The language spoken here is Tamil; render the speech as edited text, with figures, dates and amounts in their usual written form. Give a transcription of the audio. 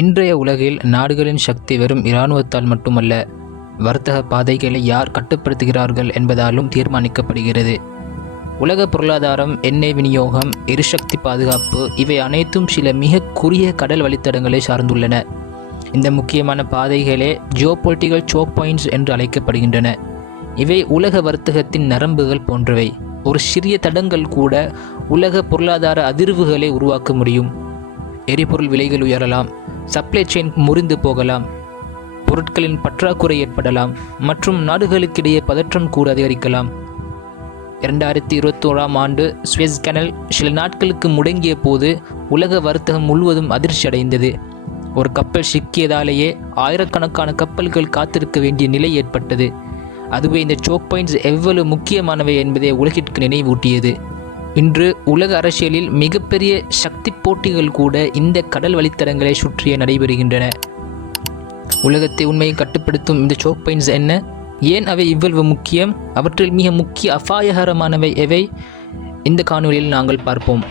இன்றைய உலகில் நாடுகளின் சக்தி வெறும் இராணுவத்தால் மட்டுமல்ல, வர்த்தக பாதைகளை யார் கட்டுப்படுத்துகிறார்கள் என்பதாலும் தீர்மானிக்கப்படுகிறது. உலக பொருளாதாரம், எண்ணெய் விநியோகம், எரிசக்தி பாதுகாப்பு இவை அனைத்தும் சில மிக குறுகிய கடல் வழித்தடங்களை சார்ந்துள்ளன. இந்த முக்கியமான பாதைகளே ஜியோபொலிட்டிக்கல் சோக் பாயிண்ட்ஸ் என்று அழைக்கப்படுகின்றன. இவை உலக வர்த்தகத்தின் நரம்புகள் போன்றவை. ஒரு சிறிய தடங்கள் கூட உலக பொருளாதார அதிர்வுகளை உருவாக்க முடியும். எரிபொருள் விலைகள் உயரலாம், சப்ளை செயின் முறிந்து போகலாம், பொருட்களின் பற்றாக்குறை ஏற்படலாம் மற்றும் நாடுகளுக்கிடையே பதற்றம் கூட அதிகரிக்கலாம். 2021ஆம் ஆண்டு சுவேஸ் கனல் சில நாட்களுக்கு முடங்கிய போது உலக வர்த்தகம் முழுவதும் அதிர்ச்சி அடைந்தது. ஒரு கப்பல் சிக்கியதாலேயே ஆயிரக்கணக்கான கப்பல்கள் காத்திருக்க வேண்டிய நிலை ஏற்பட்டது. அதுவே இந்த சோக் பாயிண்ட்ஸ் எவ்வளவு முக்கியமானவை என்பதை உலகிற்கு நினைவூட்டியது. இன்று உலக அரசியலில் மிகப்பெரிய சக்தி போட்டிகள் கூட இந்த கடல் வழித்தடங்களை சுற்றியே நடைபெறுகின்றன. உலகத்தை உண்மையை கட்டுப்படுத்தும் இந்த சோக் பாயிண்ட்ஸ் என்ன? ஏன் அவை இவ்வளவு முக்கியம்? அவற்றில் மிக முக்கிய அபாயகரமானவை எவை? இந்த காணொலியில் நாங்கள் பார்ப்போம்.